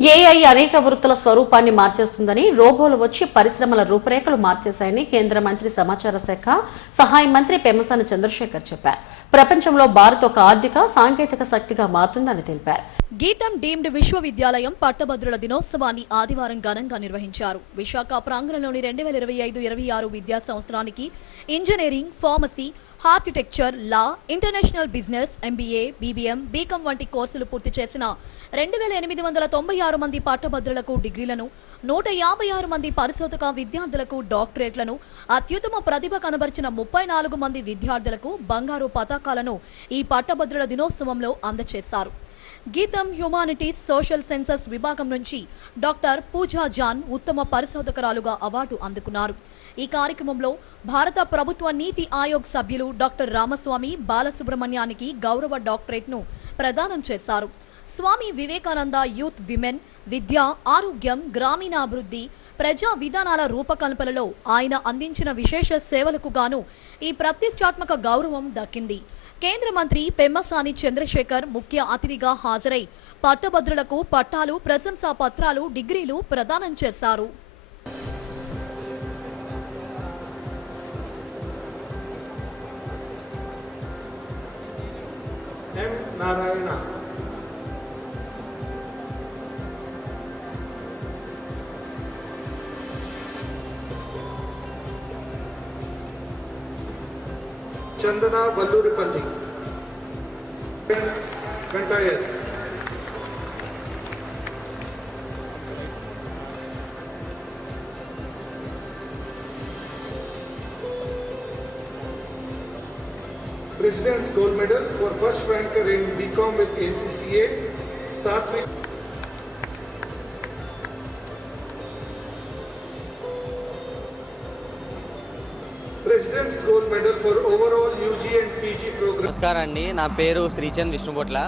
AI అనేక వృత్తుల స్వరూపాన్ని మార్చేస్తుందని, రోబోలు వచ్చి పరిశ్రమల రూపురేఖలు మార్చేశాయని కేంద్ర మంత్రి సమాచార శాఖ సహాయ మంత్రి పెమ్మసాని చంద్రశేఖర్ చెప్పారు. ప్రపంచంలో భారత్ ఒక ఆర్థిక, సాంకేతిక శక్తిగా మారుతుందని తెలిపారు. గీతం డీమ్డ్ విశ్వవిద్యాలయం పట్టభద్రుల దినోత్సవాన్ని ఆదివారం ఘనంగా నిర్వహించారు. విశాఖ ప్రాంగణంలోని 2025-26 విద్యా సంవత్సరానికి engineering, pharmacy, architecture, law, international business, MBA, BBM, BCom వంటి కోర్సులు పూర్తి చేసిన 2896 మంది పట్టభద్రులకు డిగ్రీలను, 156 మంది పరిశోధక విద్యార్థులకు డాక్టరేట్లను, అత్యుత్తమ ప్రతిభ కనబరిచిన 34 మంది విద్యార్థులకు బంగారు పతాకాలను ఈ పట్టభద్రుల దినోత్సవంలో అందజేశారు. గీతం హ్యుమానిటీస్ సోషల్ సైన్సెస్ విభాగం నుంచి డాక్టర్ పూజా జాన్ ఉత్తమ పరిశోధకురాలుగా అవార్డు అందుకున్నారు. ఈ కార్యక్రమంలో భారత ప్రభుత్వ నీతి ఆయోగ్ సభ్యులు డాక్టర్ రామస్వామి బాలసుబ్రహ్మణ్యానికి గౌరవ డాక్టరేట్ను ప్రదానం చేశారు. స్వామి వివేకానంద యూత్ విమెన్, విద్య, ఆరోగ్యం, గ్రామీణాభివృద్ధి, ప్రజా విధానాల రూపకల్పనలో ఆయన అందించిన విశేష సేవలకు గాను ఈ ప్రతిష్టాత్మక గౌరవం దక్కింది. కేంద్ర మంత్రి పెమ్మసాని చంద్రశేఖర్ ముఖ్య అతిథిగా హాజరై పట్టభద్రులకు పట్టాలు, ప్రశంసా పత్రాలు, డిగ్రీలు ప్రదానం చేశారు. నారాయణ, చందన Valluripalli, Venkaiah, President's Gold Medal for first ranker in BCom with ACCA, Satvik. President's Gold Medal for overall UG and PG program. నమస్కారం అండి, నా పేరు శ్రీచంద్ విష్ణుబొట్ల.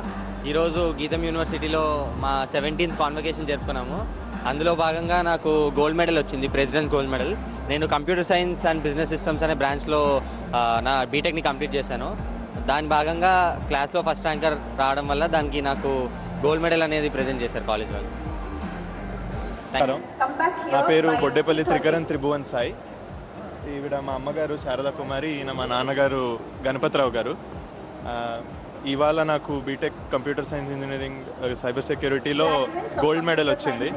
ఈరోజు గీతం యూనివర్సిటీలో మా 17th కాన్వకేషన్ జరుపుకున్నాము. అందులో భాగంగా నాకు గోల్డ్ మెడల్ వచ్చింది, ప్రెసిడెంట్ గోల్డ్ మెడల్. నేను computer science and business systems అనే బ్రాంచ్లో నా బీటెక్ని కంప్లీట్ చేశాను. దాని భాగంగా క్లాస్లో ఫస్ట్ ర్యాంకర్ రావడం వల్ల దానికి నాకు గోల్డ్ మెడల్ అనేది ప్రజెంట్ చేశారు కాలేజ్ వాళ్ళు. నా పేరు బొడ్డేపల్లి త్రికరణ్ త్రిభువన్ సాయి. ఈవిడ మా అమ్మగారు శారదా కుమారి, ఈయన మా నాన్నగారు గణపతిరావు గారు. ఇవాళ నాకు BTech computer science engineering cyber సెక్యూరిటీలో గోల్డ్ మెడల్ వచ్చింది.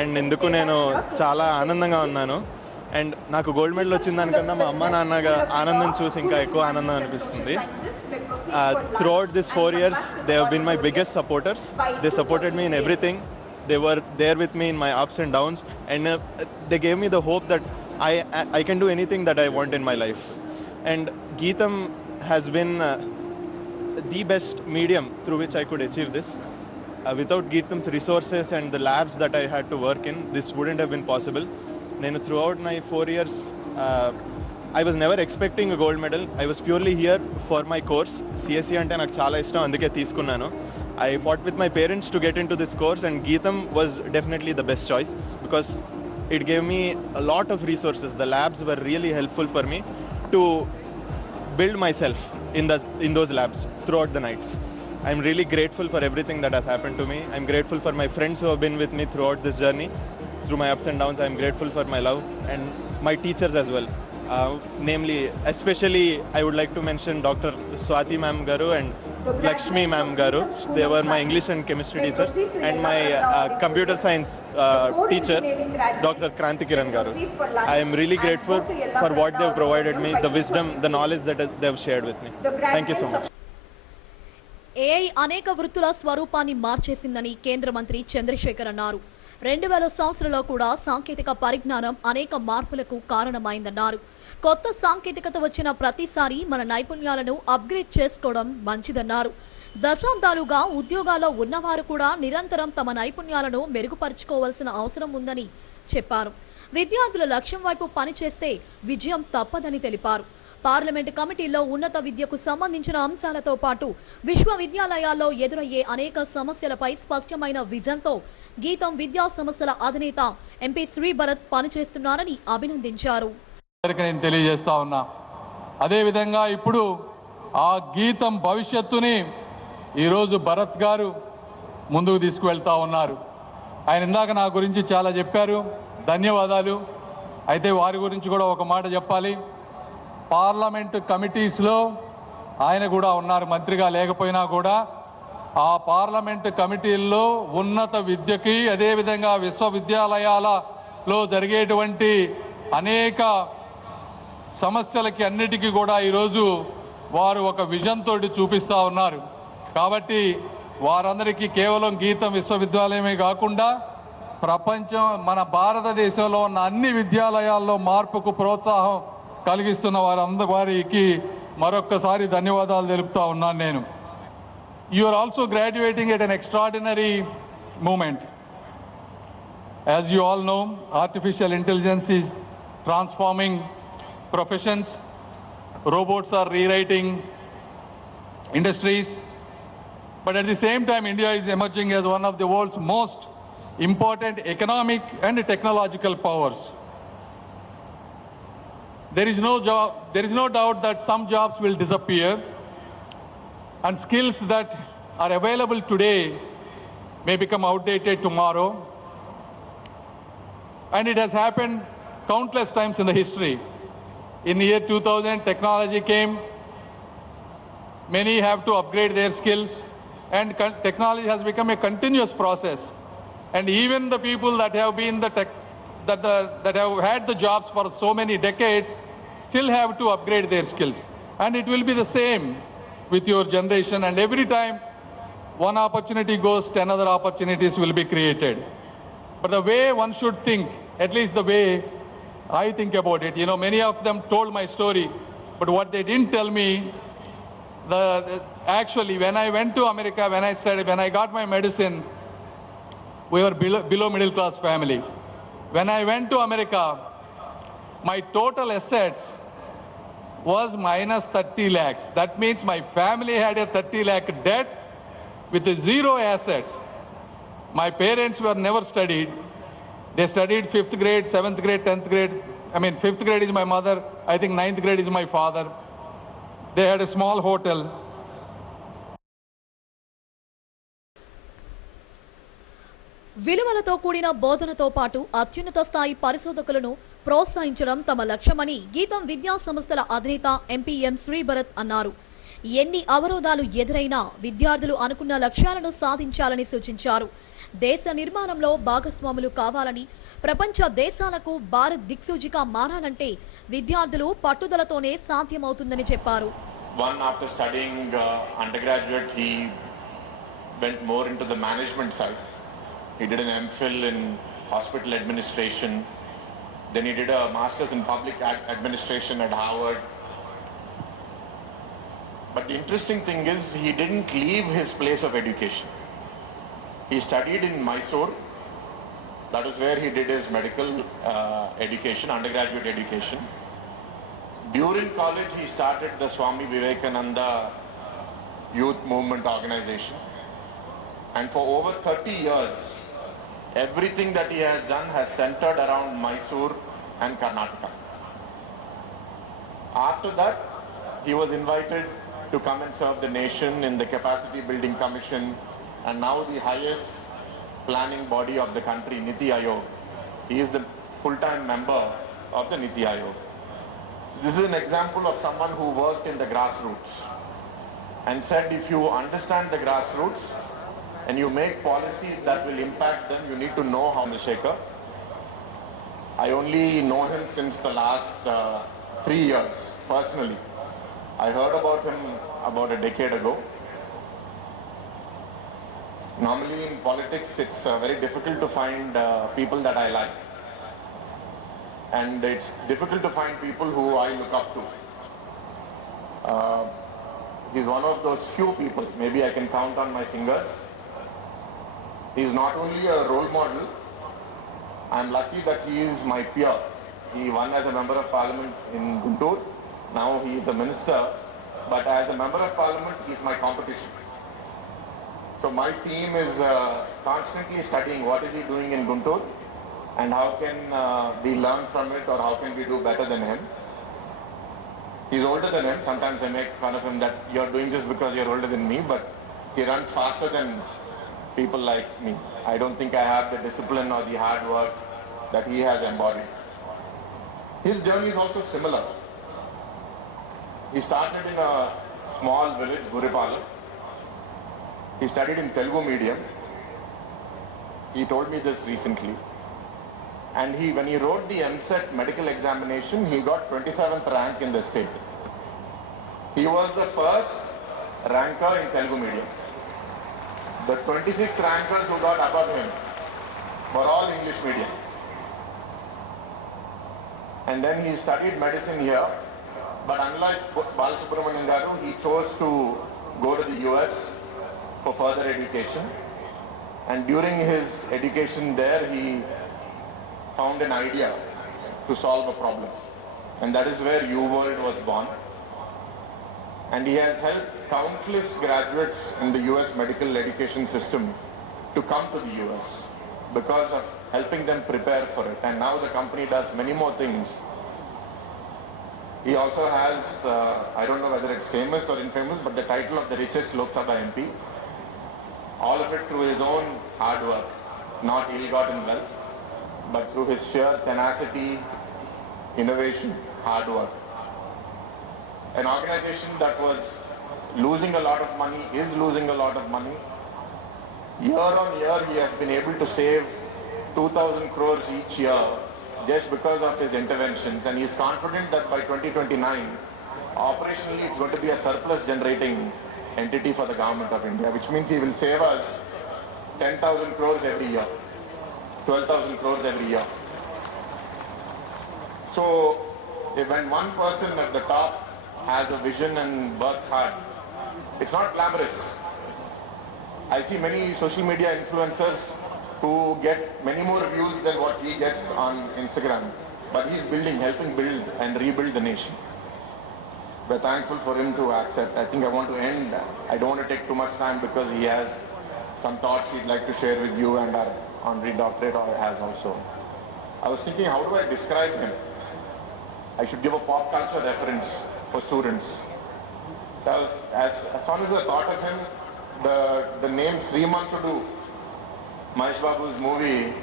అండ్ ఇందుకు నేను చాలా ఆనందంగా ఉన్నాను. అండ్ నాకు గోల్డ్ మెడల్ వచ్చిన దానికన్నా మా అమ్మ నాన్నగా ఆనందం చూసి ఇంకా ఎక్కువ ఆనందం అనిపిస్తుంది. Throughout this 4 years they have been my biggest supporters. They supported me in everything. They were there with me in my ups and downs, and they gave me the hope that I can do anything that I want in my life. And Geetam has been the best medium through which I could achieve this. Without Geetham's resources and the labs that I had to work in, this wouldn't have been possible. Throughout my 4 years, I was never expecting a gold medal. I was purely here for my course. CSE ante నాకు చాలా ఇష్టం, అందుకే తీసుకున్నాను. I fought with my parents to get into this course, and Geetam was definitely the best choice because it gave me a lot of resources. The labs were really helpful for me to build myself in those labs throughout the nights. I'm really grateful for everything that has happened to me. I'm grateful for my friends who have been with me throughout this journey, through my ups and downs. I'm grateful for my love and my teachers as well. Namely, especially I would like to mention Dr. Swati ma'am garu and Lakshmi ma'am garu. They were my English and chemistry teachers, and my computer science teacher Dr. Kranti Kiran garu. I am really grateful for what they have provided me, the wisdom, the knowledge that they have shared with me. Thank you so much. AI అనేక వృత్తుల స్వరూపాన్ని మార్చేసిందని కేంద్ర మంత్రి చంద్రశేఖర్ అన్నారు. 2000 సంవత్సరంలో కూడా సాంకేతిక పరిజ్ఞానం అనేక మార్పులకు కారణమైందన్నారు. కొత్త సాంకేతికత వచ్చిన ప్రతిసారి మన నైపుణ్యాలను అప్గ్రేడ్ చేసుకోవడం మంచిదన్నారు. దశాబ్దాలుగా ఉద్యోగాల్లో ఉన్నవారు కూడా నిరంతరం తమ నైపుణ్యాలను మెరుగుపరుచుకోవాల్సిన అవసరం ఉందని చెప్పారు. విద్యార్థుల లక్ష్యం వైపు పనిచేస్తే విజయం తప్పదని తెలిపారు. పార్లమెంటు కమిటీలో ఉన్నత విద్యకు సంబంధించిన అంశాలతో పాటు విశ్వవిద్యాలయాల్లో ఎదురయ్యే అనేక సమస్యలపై స్పష్టమైన విజన్తో గీతం విద్యా సంస్థల అధినేత ఎంపీ శ్రీ భరత్ పనిచేస్తున్నారని అభినందించారు. నేను తెలియజేస్తా ఉన్నా, అదేవిధంగా ఇప్పుడు ఆ గీతం భవిష్యత్తుని ఈరోజు భరత్ గారు ముందుకు తీసుకువెళ్తా ఉన్నారు. ఆయన ఇందాక నా గురించి చాలా చెప్పారు, ధన్యవాదాలు. అయితే వారి గురించి కూడా ఒక మాట చెప్పాలి. పార్లమెంటు కమిటీస్లో ఆయన కూడా ఉన్నారు, మంత్రిగా లేకపోయినా కూడా. ఆ పార్లమెంటు కమిటీల్లో ఉన్నత విద్యకి, అదేవిధంగా విశ్వవిద్యాలయాలలో జరిగేటువంటి అనేక సమస్యలకి అన్నిటికీ కూడా ఈరోజు వారు ఒక విజన్ తోటి చూపిస్తూ ఉన్నారు. కాబట్టి వారందరికీ కేవలం గీతం విశ్వవిద్యాలయమే కాకుండా ప్రపంచం, మన భారతదేశంలో ఉన్న అన్ని విద్యాలయాల్లో మార్పుకు ప్రోత్సాహం కలిగిస్తున్న వారికి మరొక్కసారి ధన్యవాదాలు తెలుపుతా ఉన్నాను నేను. You are also graduating at an extraordinary moment. As you all know, artificial intelligence is transforming professions. Robots are rewriting industries. But at the same time, India is emerging as one of the world's most important economic and technological powers. There is no doubt that some jobs will disappear, and skills that are available today may become outdated tomorrow. And it has happened countless times in the history. In the year 2000, technology came. Many have to upgrade their skills, and technology has become a continuous process. And even the people that have been that have had the jobs for so many decades still have to upgrade their skills. And it will be the same with your generation, and every time one opportunity goes, 10 other opportunities will be created. But the way one should think, at least the way I think about it, many of them told my story, but what they didn't tell me, actually when I went to America, when I got my medicine, we were below middle class family. When I went to America, my total assets was minus 30 lakhs. That means my family had a 30 lakh debt with zero assets. My parents were never studied. They studied 5th grade, 7th grade, 10th grade. 5th grade is my mother. I think 9th grade is my father. They had a small hotel. విలువలతో కూడిన బోధనతో పాటు అత్యున్నత స్థాయి పరిశోధకులను ప్రోత్సహించడం తమ లక్ష్యమని గీతం విద్యా సంస్థల అధినేత ఎంపీఎం శ్రీ భరత్ అన్నారు. ఎన్ని అవరోధాలు ఎదురైనా విద్యార్థులు అనుకున్న లక్ష్యాలను సాధించాలని సూచించారు. దేశ నిర్మాణంలో భాగస్వాములు కావాలని, ప్రపంచ దేశాలకు భారత్ దిక్సూచిగా మారాలంటే విద్యార్థులు పట్టుదలతోనే సాధ్యమవుతుందని చెప్పారు. One, after studying undergraduate, he went more into the management side. He did an MPhil in hospital administration. Then he did a master's in public administration at Harvard. But the interesting thing is, he didn't leave his place of education. He studied in Mysore. That is where he did his medical education, undergraduate education. During college, he started the Swami Vivekananda Youth Movement Organization. And for over 30 years, everything that he has done has centered around Mysore and Karnataka. After that, he was invited to come and serve the nation in the Capacity Building Commission, and now the highest planning body of the country, Niti Aayog. He is the full-time member of the Niti Aayog. This is an example of someone who worked in the grassroots and said, if you understand the grassroots and you make policies that will impact them, you need to know how to shake up. I only know him since the last 3 years, personally. I heard about him about a decade ago. Normally in politics, it's very difficult to find people that I like. And it's difficult to find people who I look up to. He's one of those few people, maybe I can count on my fingers. He's not only a role model, I'm lucky that he is my peer. He won as a member of parliament in Guntur. Now he is a minister, but as a member of parliament, he is my competition. So my team is constantly studying what is he doing in Guntur and how can we learn from it, or how can we do better than him. He's older than him. Sometimes I make fun of him that you're doing this because you're older than me, but he runs faster than people like me. I don't think I have the discipline or the hard work that he has embodied. His journey is also similar. He started in a small village, Buripala. He studied in Telugu medium. He told me this recently. And when he wrote the MSET medical examination, he got 27th rank in the state. He was the first ranker in Telugu medium. The 26 rankers who got above him were all English medium. And then he studied medicine here. But unlike Balasubramanian Garu, he chose to go to the US for further education. And during his education there, he found an idea to solve a problem. And that is where UWorld was born. And he has helped countless graduates in the US medical education system to come to the US because of helping them prepare for it. And now the company does many more things. He also has, I don't know whether it's famous or infamous, but the title of the richest Lok Sabha MP. All of it through his own hard work, not ill-gotten wealth, but through his sheer tenacity, innovation, hard work. An organization that was losing a lot of money, is losing a lot of money. Year on year, he has been able to save 2,000 crores each year just because of his interventions. And he is confident that by 2029, operationally, it's going to be a surplus generating entity for the government of India, which means he will save us 10,000 crores every year, 12,000 crores every year. So, when one person at the top has a vision and works hard, it's not glamorous. I see many social media influencers who get many more views than what he gets on Instagram, but he's helping build and rebuild the nation. We're thankful for him to accept. I think I want to end. I don't want to take too much time because he has some thoughts he'd like to share with you, and our honorary doctorate has also. I was thinking, how do I describe him? I should give a pop culture reference for students. So as soon as I thought of him, the name Srimantudu, Mahesh Babu's movie,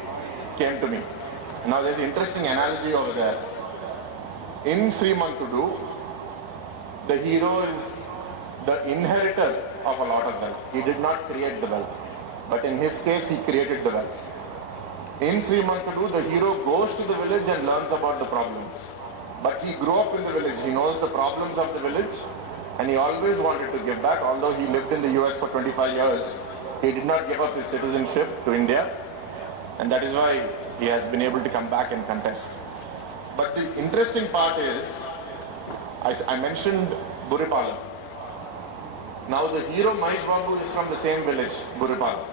came to me. Now there's an interesting analogy over there. In Srimantudu, the hero is the inheritor of a lot of wealth. He did not create the wealth, but in his case, he created the wealth. In Srimantudu, the hero goes to the village and learns about the problems. But he grew up in the village. He knows the problems of the village, and he always wanted to give back. Although he lived in the US for 25 years, he did not give up his citizenship to India, and that is why he has been able to come back and contest. But the interesting part is, I mentioned Buripala. Now the hero Mahesh Babu is from the same village, Buripala.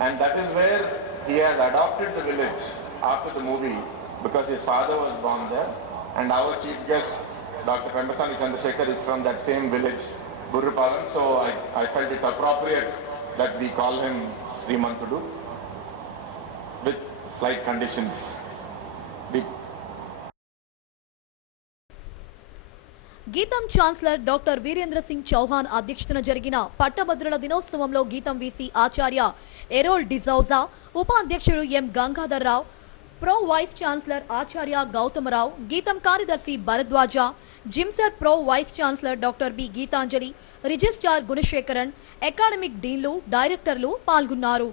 And that is where he has adopted the village after the movie, because his father was born there. And our chief guest, Dr. Pembasani Chandrasekhar, is from that same village, Buripala. So I felt it's appropriate that we call him Srimantudu, with slight conditions. గీతం chancellor doctor Virendra Singh Chauhan అధ్యక్షతన జరిగిన పట్టభద్రుల దినోత్సవంలో గీతం VC ఆచార్య ఎరోల్ డిజౌజా, ఉపాధ్యక్షుడు M Gangadhararao, pro vice chancellor ఆచార్య గౌతమరావు, గీతం కార్యదర్శి Bharadwaja, GIMSR pro vice chancellor doctor B Geethanjali, registrar Gunasekaran, academic డీన్లు, డైరెక్టర్లు పాల్గొన్నారు.